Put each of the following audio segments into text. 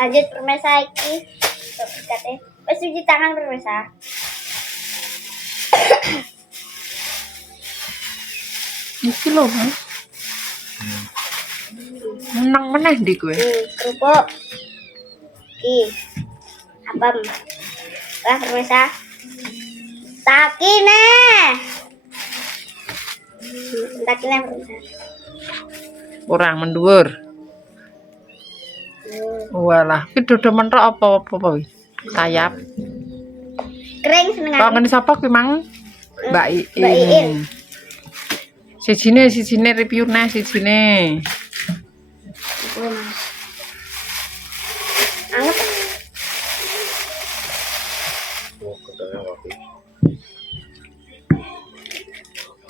Lanjut pemirsa iki. Kate. Wis cuci tangan pemirsa. Iki lho, Mas. Menang meneh ndi kowe? Kerupuk. Iki. Apem. Lah pemirsa. Takine. Takine pemirsa. Kurang mendhuwur. Walah, iki dodo mentok apa kuwi? Sayap. Kering senengane. Kok ngene sapa kuwi, Mang? Mbak Mbak Iin. Iin. Sijine review neh sijine. Anget.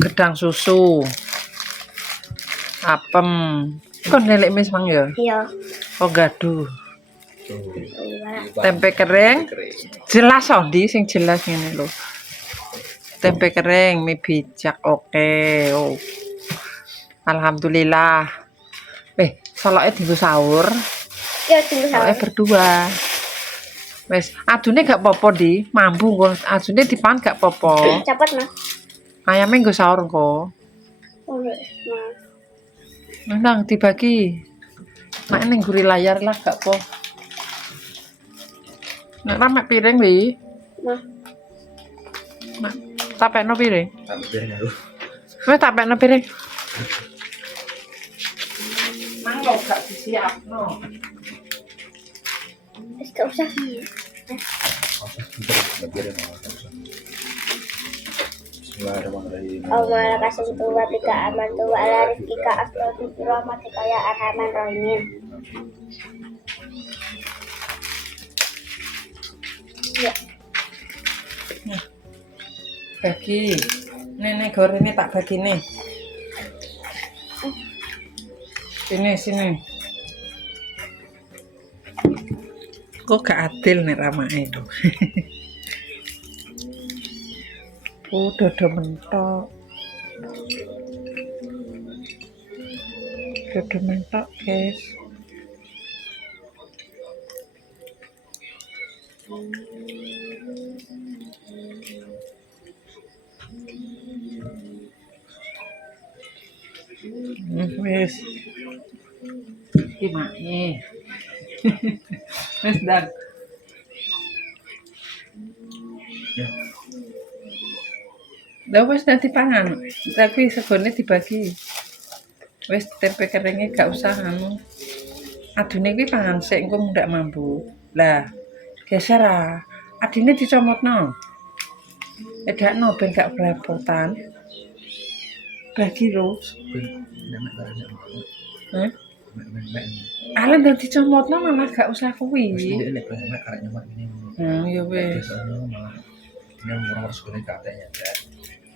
Gedang susu. Apem. Kon lelek mis Mang ya? Iya. Oh gaduh. Tempe kering. Jelas oh di sing jelas ngene lho. Tempe kering, mie bijak, oke. Oh. Alhamdulillah. Soloke dienggo sahur. Yo tunggu Soloke berdua. Wes, adune gak apa-apa di, mampu kok. Adune dipan gak apa-apa. Cepet, Mas. Ayame nggo sahur kok. Nang dibagi. Nek ning guri layar lah gak apa. Nek ramek piring wi. Nah, tapekno piring. Wes tapekno piring. Mang lo gak disiapno. Wis gak usah. Bismillahirrahmanirrahim. Allah kasih tuwa bika aman tuwa ala rizkika aslotu birahmatika ya arhaman rahimin. Ya. Bagi. Nenek gorengnya tak bagi nih. Sini. Kok gak adil nih ramai itu. Dodo mentok. Dodo mentok, guys. Wes. Gimana? Wes dan. Lah wes nanti pangan. Tapi segone dibagi. Wes tempe keringnya gak usah anu. Adune kuwi pangan sik engko ndak mampu. Lah, geser ah. Adine dicomotno. Edakno ben gak belepotan. Bagi lho. Alen dadi comotno malah gak usah kuwi. Ya wes.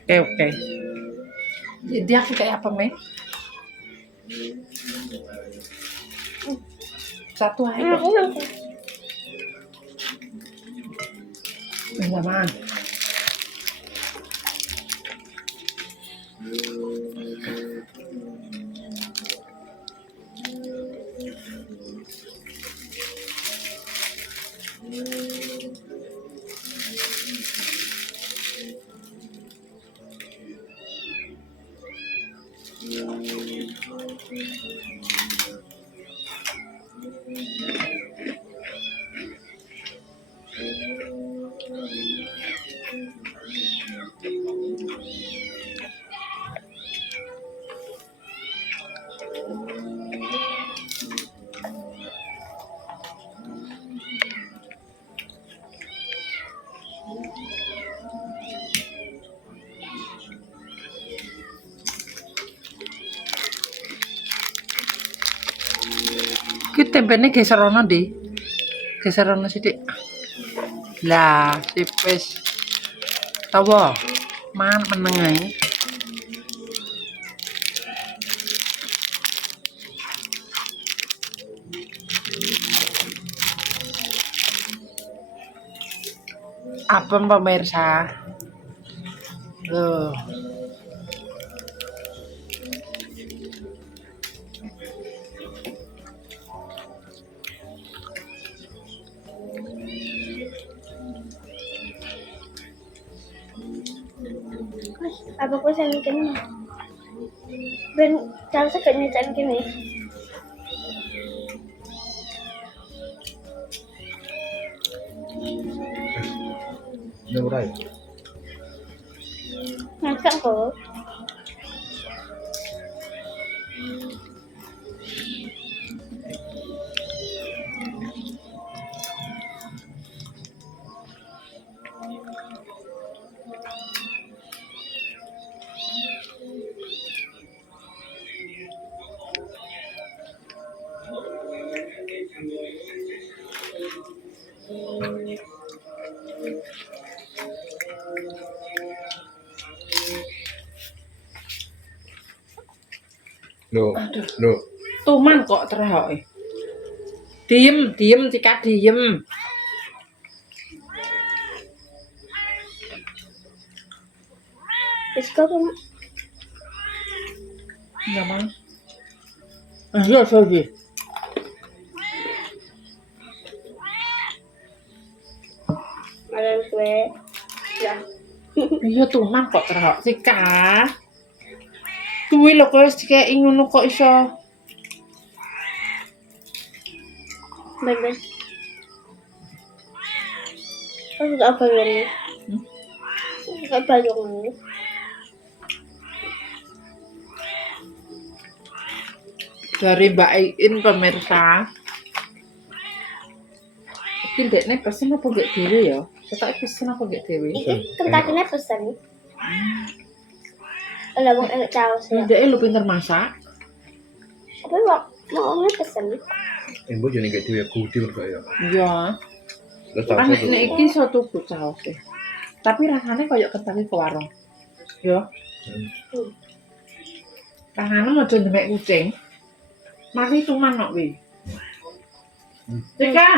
Oke. Dia kayak apa, Me? Satu aja. Mana? Ki tempene geser rono, Di. Geser rono sithik. Lah, sip wis. Tawa. Man meneng ae. Apem pemirsa. Loh. Apa ku sing kene? Ben cara saged nyecen kene. Nyurai. Ngakak kok. Loh, Aduh. loh. Tuman kok terhoke. Diem, Cika diem. Wis kok Mak. Enggak mau. Iya, sorry. Ada gue. Ya. Iya tuman kok terhok Cika. Kuwi lho kok wis dikeki ngono kok iso. Ben. Aku gak apa ini. Gak bayang ini. Dari Mbak Iin pemirsa. Iki ndekne pesen apa gak dhewe ya? Ketok pesen apa gak dhewe? Kentaknya pesen. Lah wong enek caos ya. Ndeke lu pinter masak. Tapi mau pesen. Ibu jadi gak dia kudil kayak. Iya. Terus Kan aku tuh. nek iki iso tuku caos e. Tapi rasane koyo kentang ke warung. Yo. Tanganmu aja ndemek kucing. Mari tuman kok wi. Cika.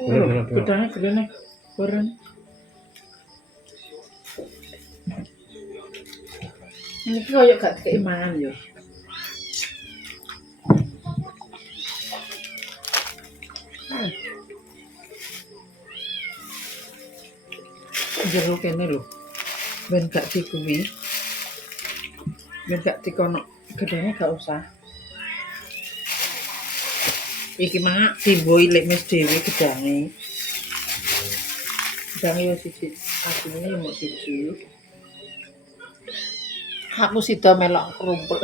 Bener. Gedane gedene. Goren. Ini koyo gak keimanan yo. Jeruk kene lho. Ben gak dikuwi. Ben gak dikono. Gedene gak usah. Iki mah dimboi lek mes dhewe gedange. Gedange wis siji. Asline mau siji. Aku sida melok kerumpul.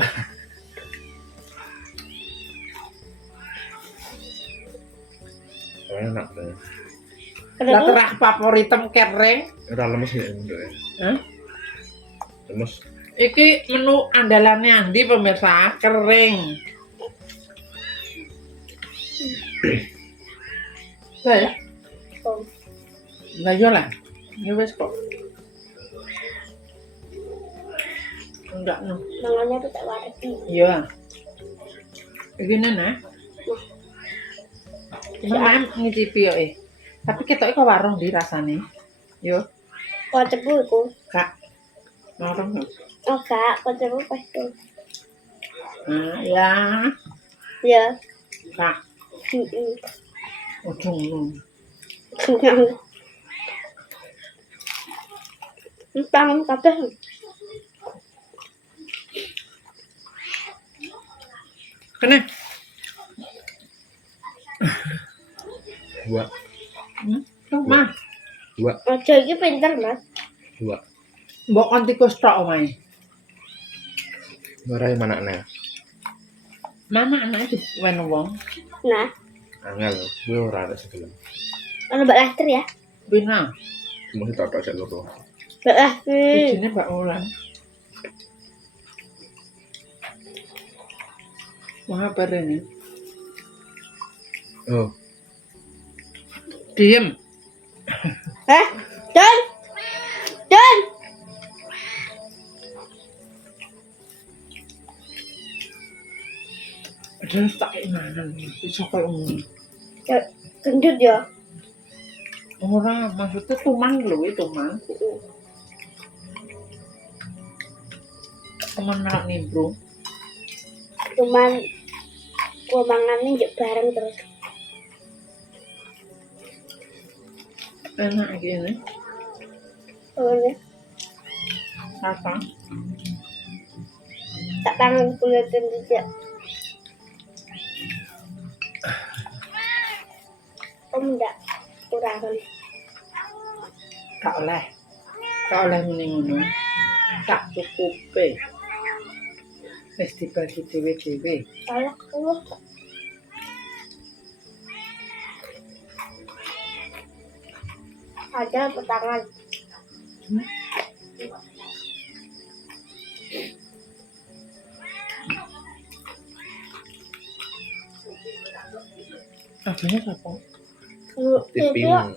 Enak deh. Lah terah favoritem kering. Ora lemes ya nduk ya. Hah? Lemes. Iki menu andalannya Andi pemirsa, kering. Lah, lah yo lah. Ya wis kok. Enggak no. Mangannya tuh tak waras. Iya. Iki nene. Cuman ngicipi yo Tapi ketoke kok warung di rasane. Yo, Kok cepu iku? Kak. Warung. Oh kak, kok cepu pasti. Nah, ya, Ya. Kak. Ujung lu. Tangan kabeh. Kene. Dua. Mah, Dua. Ojo iki pinter, Mas. Dua. mbok kon tikus tok omahe. Ngarai mana nih? Mana anake diwen wong? Nah, Angel. Gue ora ada sebelum. ono Mbak Lester ya. Bina, Cuma si toto cek loro. Mbak Lester. bijine Mbak Ulan. Wah, apa ini? Oh. Diem. Don. Don. Ada tak imanan. Iso koyo ngono. Ya, gendut ya. Ora, maksudnya tuman lho, tuman. Tuman merah nimbrung. Cuman gua mangannya njek bareng terus. Enak gini. Soalnya Apa? Tak pangan kulitin juga. Om enggak kurangan. Gak oleh muni ngono. Tak cukupe. Wis dibagi dhewe-dhewe. Salah kulo. Ada petangan. Akhirnya apa? TV Iya.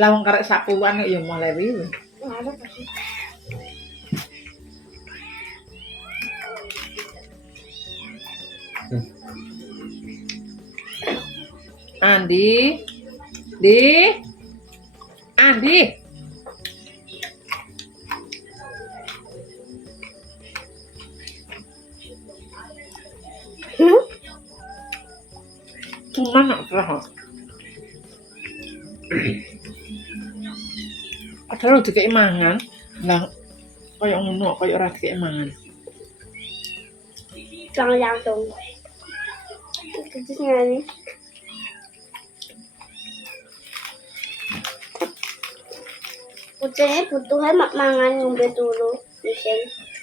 Lawang karek 10-an ya mulai wiwi. Nggak ada pasti. Andi. Andi. Cuma nak terah. Padahal dikei mangan. Lah koyo ngono, koyo ora dikei mangan. Jangan langsung. Kecilnya nih. Kucingnya butuhnya mak mangan ngombe dulu. Misal,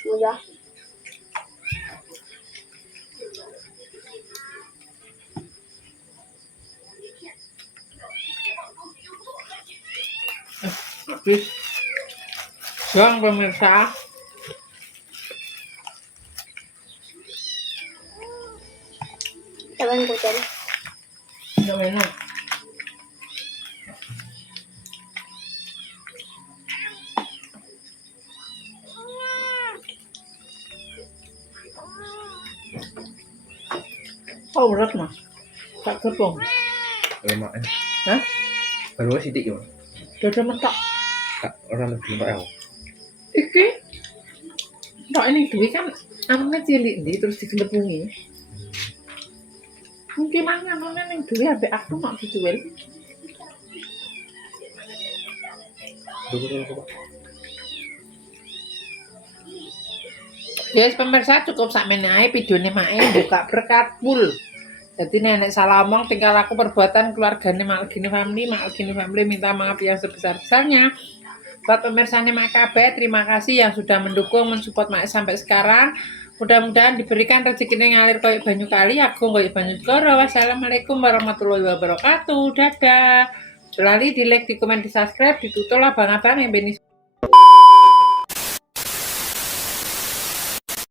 mudah. Habis. Siang pemirsa. Jangan kucing. Enggak enak. Oh, berat mas. Tak kepong. lemak ya. Hah? Baru sidik ya. Dada mentok. Kak orang lebih mentok ya. Iki. Tok ini duwe kan amune cilik ndi terus digelepungi. Mungkin mana amune ning duwe ambek aku mak dijual. Coba. Guys, pemirsa cukup sakmene ae videone mae buka berkat full. Jadi nenek salah omong tinggal aku perbuatan keluarganya Malgini Family minta maaf yang sebesar-besarnya. Buat pemirsanya Mak KB, terima kasih yang sudah mendukung, mensupport Mak sampai sekarang. Mudah-mudahan diberikan rezekinya ngalir koyo banyu kali, agung koyo banyu segoro. Wassalamualaikum warahmatullahi wabarakatuh. Dadah. Lali di like, di komen, di subscribe, ditutul abang-abang yang benis.